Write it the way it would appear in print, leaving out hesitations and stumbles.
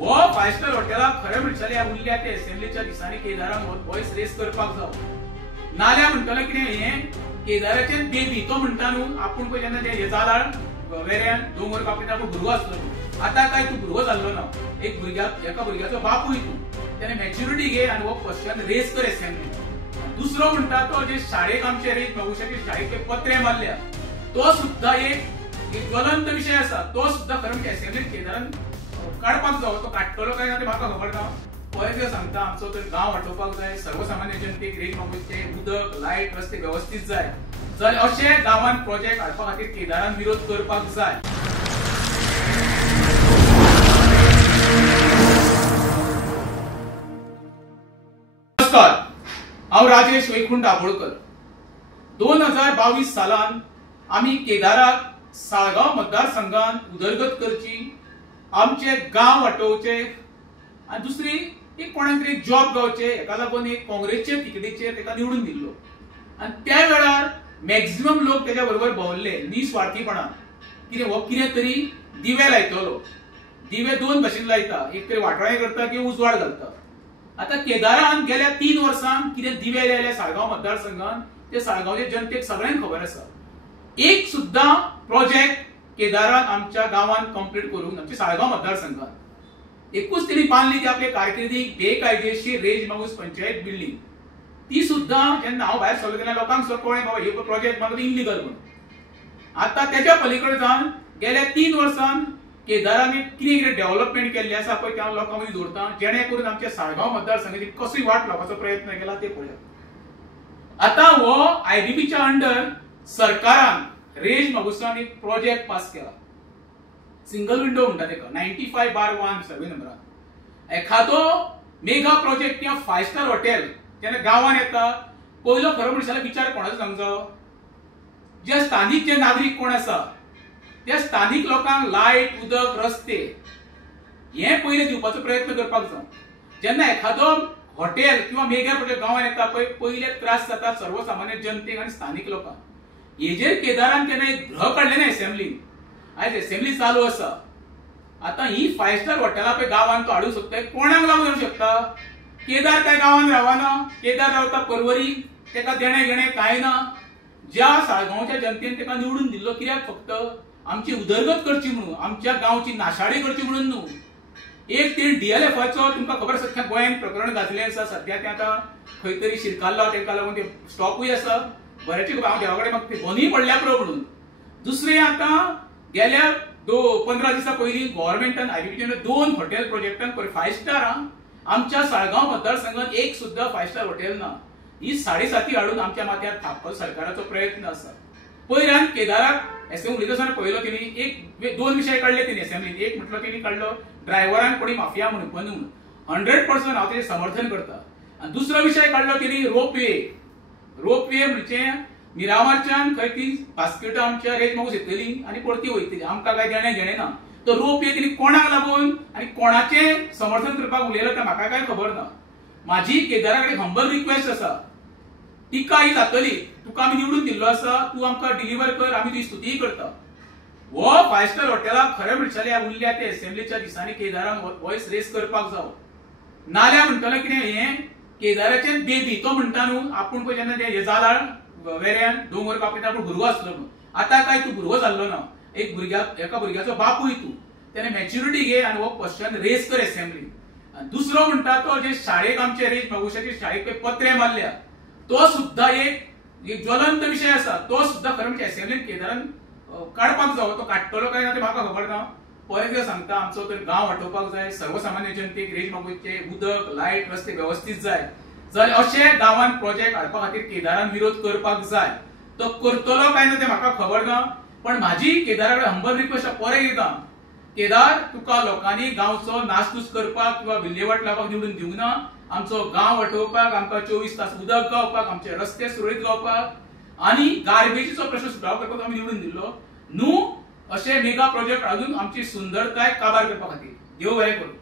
वो 5 स्टार हॉटेलाक खरें म्हणटले ह्या उरल्या ते असेंब्लीच्या दिसांनी केदारान वॉइस रेस करपाक जाव नाल्या म्हणटले कितें हे केदाराचे बेबी तो म्हणटा न्हू आपूण पळय जेन्ना हे जालां वेऱ्यान दोंगर कापता आपूण भुरगो आसलो आतां काय तूं भुरगो जाल्लो ना एक एका भुरग्याचो बापूय तूं त्याने मॅच्युरिटी घे आनी हो क्वेश्चन रेस कर असेंब्ली दुसरो म्हणटा तो जे शाळेक आमचे रेज भविष्याचे शाळेचे पत्रे मारल्या तो सुद्धा एक ज्वलंत विषय आसा तो सुद्धा खरें म्हणजे असेंब्लीत केदारान काडपाक जावो तो काडटलो काय ना ते म्हाका खबर ना पळय सांगता आमचो तर गांव वाटोवपाक जाय सर्वसामान्य जनतेक रेज मागूचे उदक लायट रस्ते व्यवस्थित जाय जाल्यार अशे गांवांत प्रोजेक्ट हाडपा खातीर केदारान विरोध करपाक जाय. नमस्कार, हांव राजेश वैकुंठ दाबोळकर. 2022 सालान आमी केदाराक साळगांव मतदारसंघात उदरगत करची आमचे गांव वाटोवचे आनी दुसरी एक कोणाक तरी जॉब गावचे हेका लागून एक काँग्रेसचे तिकेटीचेर तेका निवडून दिल्लो आनी त्या वेळार मॅक्झिमम लोक तेच्या बरोबर भोंवल्ले निस्वार्थीपणान कितें हो कितें तरी दिवे लायतलो. दिवे दोन भाशेन लायता एक तरी वाटोळे करता किंवा उजवाड घालता. आतां केदारान गेल्या 3 वर्सां कितें दिवे लायले साळगांव मतदारसंघात ते साळगांवचे जनतेक सगळ्यांक खबर आसा. एक सुद्धा प्रोजेक्ट केदारान आमच्या गांवांत कंप्लीट करून आमच्या साळगांव मतदारसंघात एकूच तरी बांदली ती आपले कारकिर्दीक बेकायदेशीर रेज मागूस पंचायत बिल्डिंग ती सुद्धा जेन्ना हांव भायर सरलो तेन्ना लोकांक कळ्ळें बाबा हे प्रोजेक्ट म्हाका इल्लीगल म्हणून. आतां तेच्या पलीकडे जावन गेल्या 3 वर्सांत केदारान कितें कितें डेव्हलपमेंट केल्लें आसा पळय ते हांव लोकां मदीं दवरतां जेणे करून आमच्या साळगांव मतदारसंघाची कसोय वाट लावपाचो प्रयत्न केला ते पळया. आतां हो आयडीपीच्या अंडर सरकारान रेज मागुसान एक प्रोजेक्ट पास केला सिंगल विंडो म्हणटा तेका 95/1 सर्वे नंबरान. एखादो मेगा प्रोजेक्ट किंवा 5 स्टार हॉटेल जेन्ना गांवांत येता पयलो खरो म्हणल्यार विचार कोणाचो सांगचो जे स्थानिक जे नागरीक कोण आसा त्या स्थानिक लोकांक लायट उदक रस्ते हे पयले दिवपाचो प्रयत्न करपाक जाय. जेन्ना एखादो हॉटेल किंवा मेगा प्रोजेक्ट गांवांत येता पळय पयले त्रास जाता सर्वसामान्य जनतेक आनी स्थानिक लोकांक. हेजेर केदारान केन्ना एक ग्रह काडले ना असेंब्लीन. आयज असेंब्ली चालू आसा. आतां ही 5 स्टार हॉटेलां पळय गांवांत तो हाडूंक सोदता कोणाक लागून येवंक शकता. केदार काय गांवांत रावना केदार रावता पर्वरी तेका देणे घेणे कांय ना. ज्या साळगांवच्या जनतेन तेका निवडून दिल्लो कित्याक फक्त आमची उदरगत करची म्हणून आमच्या गांवची नाशाडी करची म्हणून न्हू. एक ते डीएलएफाचो तुमकां खबर आसा सख्या गोंयांत प्रकरण गाजलें आसा सध्या तें आतां खंय तरी शिरकाल्ला तेका लागून ते स्टॉपूय आसा बऱ्याची हांव देवा कडेन म्हाका ते बंदूय पडल्या पुरो म्हणून. दुसरें आतां गेल्या 15 दिसा पयलीं गव्हर्नमेंटान आयडीपीच्या 2 हॉटेल प्रोजेक्टांक 5 स्टार आमच्या साळगांव मतदारसंघात एक सुद्धा 5 स्टार हॉटेल ना. ही 7.5 हाडून आमच्या माथ्यार थापपाचो सरकाराचो प्रयत्न आसा. पयल्यान केदाराक असेंब्लीत आसतना पयलो तेणी 2 विशय काडले तेणी असेंब्लीत. एक म्हटलो तेणी काडलो ड्रायव्हरांक कोणी माफिया म्हणून बनून 100% हांव तेजें समर्थन करता. आनी दुसरो विशय काडलो तेणी रोपवे म्हणजे मिरामारच्यान खंय ती बास्केटां आमच्या रेज मागूस येतली आनी परती वयतली आमकां काय देणे घेणे ना. तो रोपवे तेणी कोणाक लागून आनी कोणाचे समर्थन करपाक उलयलो तें म्हाका काय खबर ना. म्हाजी केदारा कडेन हंबल रिक्वेस्ट आसा टिका ही जातली तुका आमी निवडून दिल्लो आसा तूं आमकां डिलिव्हर कर आमी तुजी स्तुतीय करता. हो 5 स्टार हॉटेलाक खरें म्हणटले ह्या उरल्या ते असेंब्लीच्या दिसांनी केदारान वॉइस रेस करपाक जावो नाल्या म्हणटले कितें हे केदाराचे बेबी तो म्हणटा न्हू आपूण पळय जेन्ना हे जालां वेऱ्यान दोंगर कापता आपूण भुरगो आसलो म्हणून आतां काय तूं भुरगो जाल्लो ना एका भुरग्याचो बापूय तूं त्याने मॅच्युरिटी घे आनी हो क्वेश्चन रेस कर असेंब्लीन. दुसरो म्हणटा तो जे शाळेक आमचे रेज भविष्याचे शाळेक पत्रे मारल्या तो सुद्धा एक ज्वलंत विषय आसा. तो सुद्धा खरें म्हणजे असेंब्लीन केदारान काडपाक जावो तो काडटलो काय ना ते म्हाका खबर ना. पळय सांगता आमचो तर गांव वाटोवपाक जाय सर्वसामान्य जनतेक रेज मागूचे उदक लायट रस्ते व्यवस्थित जाय जाल्यार अशे गांवांत प्रोजेक्ट हाडपा खातीर केदारान विरोध करपाक जाय. तो करतलो काय ना ते म्हाका खबर ना. पण म्हाजी केदारा कडेन हंबल रिक्वेस्ट परत येता केदार तुका लोकांनी गांवचो नासधूस करपाक किंवा विल्हेवाट लावपाक निवडून दिवंक ना. आमचो गांव वाटोवपाक आमकां 24 तास उदक गावपाक आमचे रस्ते सुरळीत गावपाक आनी गार्बेजीचो प्रश्न सुटावो करपाक आमी निवडून दिल्लो न्हू. अशे मेगा प्रोजेक्ट हाडून आमची सुंदरताय काबार करपा खातीर देव बरें करूं.